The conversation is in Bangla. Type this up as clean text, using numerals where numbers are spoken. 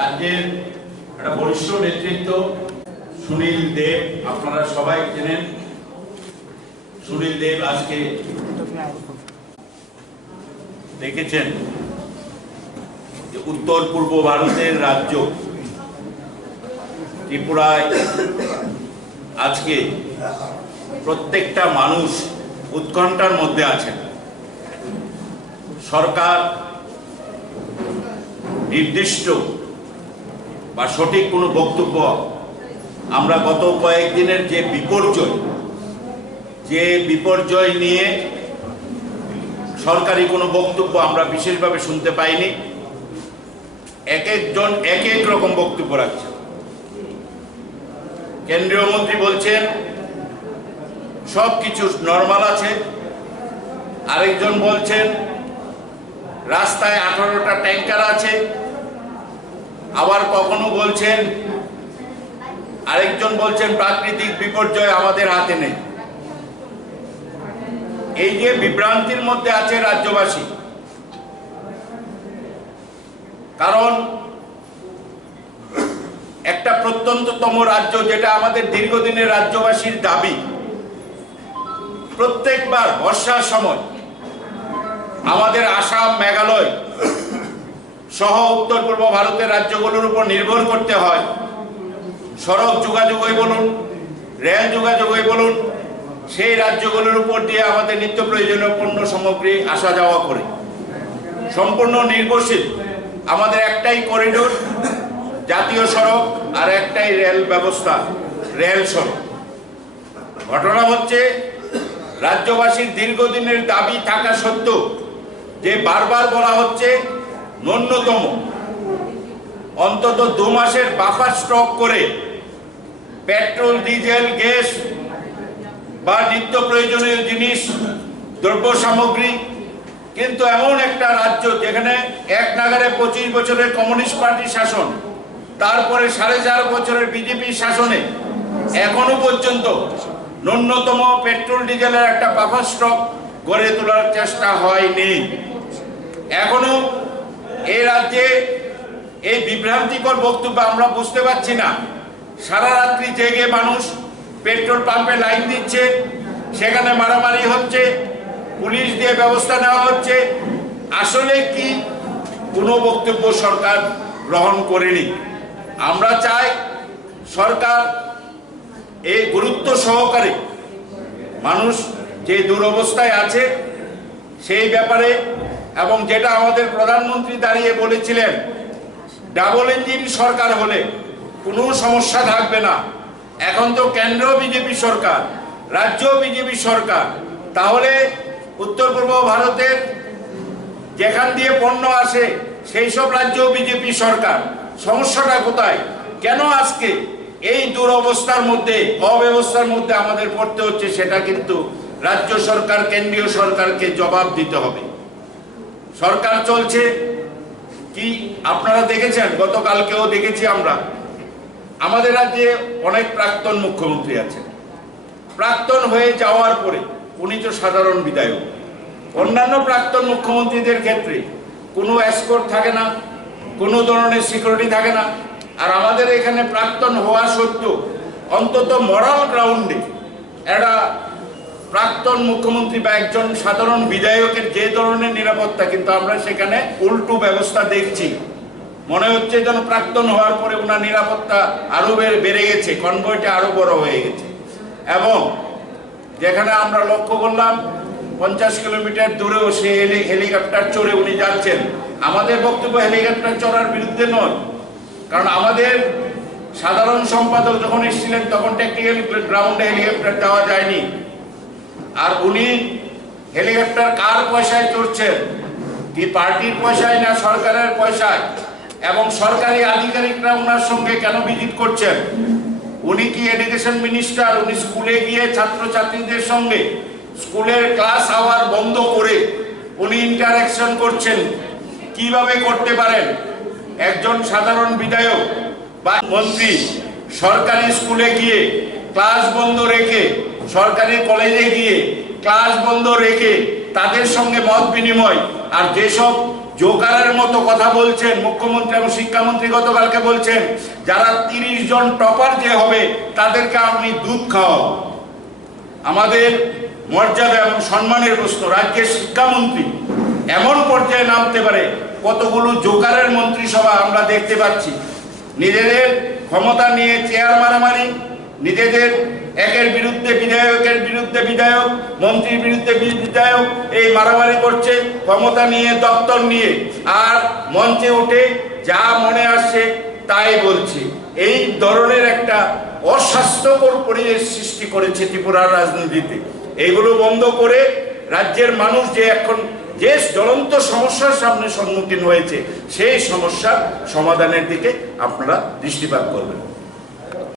রাজ্যের একটা বরিষ্ঠ নেতৃত্ব সুনীল দেব, আপনারা সবাই চেনেন। সুনীল দেব আজকে দেখেছেন যে উত্তর পূর্ব ভারতের রাজ্য ত্রিপুরায় আজকে প্রত্যেকটা মানুষ উৎকণ্ঠার মধ্যে আছেন। সরকার নির্দিষ্ট বা সঠিক কোনো বক্তব্য, আমরা গত কয়েকদিনের যে বিপর্যয় নিয়ে সরকারি কোনো বক্তব্য আমরা বিশেষভাবে শুনতে পাইনি। এক একজন এক এক রকম বক্তব্য রাখছে। কেন্দ্রীয় মন্ত্রী বলছেন সবকিছু নরমাল আছে, আরেকজন বলছেন রাস্তায় 18টা ট্যাঙ্কার আছে, আবার কখনো বলছেন, আরেকজন বলছেন প্রাকৃতিক বিপর্যয় আমাদের হাতে নেই। এই যে বিভ্রান্তির মধ্যে আছে রাজ্যবাসী, কারণ একটা প্রত্যন্ততম রাজ্য, যেটা আমাদের দীর্ঘদিনের রাজ্যবাসীর দাবি, প্রত্যেকবার বর্ষার সময় আমাদের আসাম, মেঘালয় সহ উত্তর পূর্ব ভারতের রাজ্যগুলোর উপর নির্ভর করতে হয়। সড়ক যোগাযোগই বলুন, রেল যোগাযোগই বলুন, সেই রাজ্যগুলোর উপর দিয়ে আমাদের নিত্য প্রয়োজনীয় পণ্য সামগ্রী আসা যাওয়া করে। সম্পূর্ণ নির্ভরশীল। আমাদের একটাই করিডোর জাতীয় সড়ক, আর একটাই রেল ব্যবস্থা, রেল সড়ক। ঘটনা হচ্ছে রাজ্যবাসীর দীর্ঘদিনের দাবি থাকা সত্ত্বেও যে বারবার বলা হচ্ছে ন্যূনতম অন্তত 2 মাসের বাফার স্টক করে পেট্রোল, ডিজেল, গ্যাস বা নিত্য প্রয়োজনীয় জিনিস, দ্রব্য সামগ্রী। কিন্তু এমন একটা রাজ্য যেখানে এক নাগারে 25 বছরের কমিউনিস্ট পার্টির শাসন, তারপরে 4.5 বছরের বিজেপি শাসনে এখনো পর্যন্ত ন্যূনতম পেট্রোল ডিজেলের একটা বাফার স্টক গড়ে তোলার চেষ্টা হয়নি। এখনো এই রাজ্যে এই বিভ্রান্তিকর বক্তব্য আমরা বুঝতে পারছি না। সারা রাত্রি জেগে মানুষ পেট্রোল পাম্পে লাইন দিচ্ছে, সেখানে মারামারি হচ্ছে, পুলিশ দিয়ে ব্যবস্থা নেওয়া হচ্ছে। আসলে কি কোনো বক্তব্য সরকার গ্রহণ করেনি। আমরা চাই সরকার এই গুরুত্ব সহকারে মানুষ যে দুরবস্থায় আছে সেই ব্যাপারে, এবং যেটা আমাদের প্রধানমন্ত্রী দাঁড়িয়ে বলেছিলেন, ডাবল ইঞ্জিন সরকার হলে কোনো সমস্যা থাকবে না। এখন তো কেন্দ্র বিজেপি সরকার, রাজ্য বিজেপি সরকার, তাহলে উত্তর পূর্ব ভারতের যেখান দিয়ে পণ্য আসে সেই সব রাজ্য বিজেপি সরকার। সমস্যাটা কোথায়? কেন আজকে এই দুরবস্থার মধ্যে, অব্যবস্থার মধ্যে আমাদের পড়তে হচ্ছে, সেটা কিন্তু রাজ্য সরকার, কেন্দ্রীয় সরকারকে জবাব দিতে হবে। সরকার চলছে কি আপনারা দেখেছেন, গতকালকেও দেখেছি আমরা, আমাদের রাজ্যে অনেক প্রাক্তন মুখ্যমন্ত্রী আছেন। প্রাক্তন হয়ে যাওয়ার পরে উনি তো সাধারণ বিধায়ক। অন্যান্য প্রাক্তন মুখ্যমন্ত্রীদের ক্ষেত্রে কোনো এসকর্ট থাকে না, কোনো ধরনের সিকিউরিটি থাকে না। আর আমাদের এখানে প্রাক্তন হওয়া সত্ত্বেও অন্তত মরাল গ্রাউন্ডে একটা প্রাক্তন মুখ্যমন্ত্রী বা একজন সাধারণ বিধায়কের যে ধরনের নিরাপত্তা, কিন্তু আমরা সেখানে উল্টো ব্যবস্থা দেখছি। মনে হচ্ছে যেন প্রাক্তন হওয়ার পরে ওনার নিরাপত্তা আরো বেড়ে গেছে, কনভয়টা আরো বড় হয়ে গেছে। এবং যেখানে আমরা লক্ষ্য করলাম 50 কিলোমিটার দূরেও সে হেলিকপ্টার চড়ে উনি যাচ্ছেন। আমাদের বক্তব্য হেলিকপ্টার চড়ার বিরুদ্ধে নয়, কারণ আমাদের সাধারণ সম্পাদক যখন এসেছিলেন তখন টেকনিক্যাল গ্রাউন্ডে হেলিকপ্টার দেওয়া যায়নি। আর উনি হেলিকপ্টার কার পয়সায় চড়ছেন, কি পার্টির পয়সায় না সরকারের পয়সায়? এবং সরকারি আধিকারিকরা ওনার সঙ্গে কেন ভিজিট করছেন? উনি কি এডুকেশন মিনিস্টার? উনি স্কুলে গিয়ে ছাত্রছাত্রীদের সঙ্গে স্কুলের ক্লাস আওয়ার বন্ধ করে উনি ইন্টারঅ্যাকশন করছেন। কিভাবে করতে পারেন? একজন সাধারণ বিধায়ক বা মন্ত্রী সরকারি স্কুলে গিয়ে ক্লাস বন্ধ রেখে, সরকারি কলেজে গিয়ে ক্লাস বন্ধ রেখে তাদের সঙ্গে মত বিনিময়, আর যেসব জোকারের মতো কথা বলছেন। মুখ্যমন্ত্রী এবং শিক্ষামন্ত্রী গতকালকে বলছেন যারা 30 জন টপার যে হবে তাদেরকে আমি দুধ খাওয়াবো। আমাদের মর্যাদা এবং সম্মানের প্রশ্ন, রাজ্যের শিক্ষামন্ত্রী এমন পর্যায়ে নামতে পারে। কতগুলো জোকারের মন্ত্রিসভা আমরা দেখতে পাচ্ছি, নিজেদের ক্ষমতা নিয়ে চেয়ার মারামারি, নিজেদের একের বিরুদ্ধে বিধায়কের বিরুদ্ধে বিধায়ক, মন্ত্রীর বিরুদ্ধে বিধায়ক এই মারামারি করছে ক্ষমতা নিয়ে, দপ্তর নিয়ে, আর মঞ্চে উঠে যা মনে আসছে তাই বলছে। এই ধরনের একটা অস্বাস্থ্যকর পরিবেশ সৃষ্টি করেছে ত্রিপুরার রাজনীতিতে। এইগুলো বন্ধ করে রাজ্যের মানুষ যে এখন যে জ্বলন্ত সমস্যার সামনে সম্মুখীন হয়েছে সেই সমস্যার সমাধানের দিকে আপনারা দৃষ্টিপাত করবেন।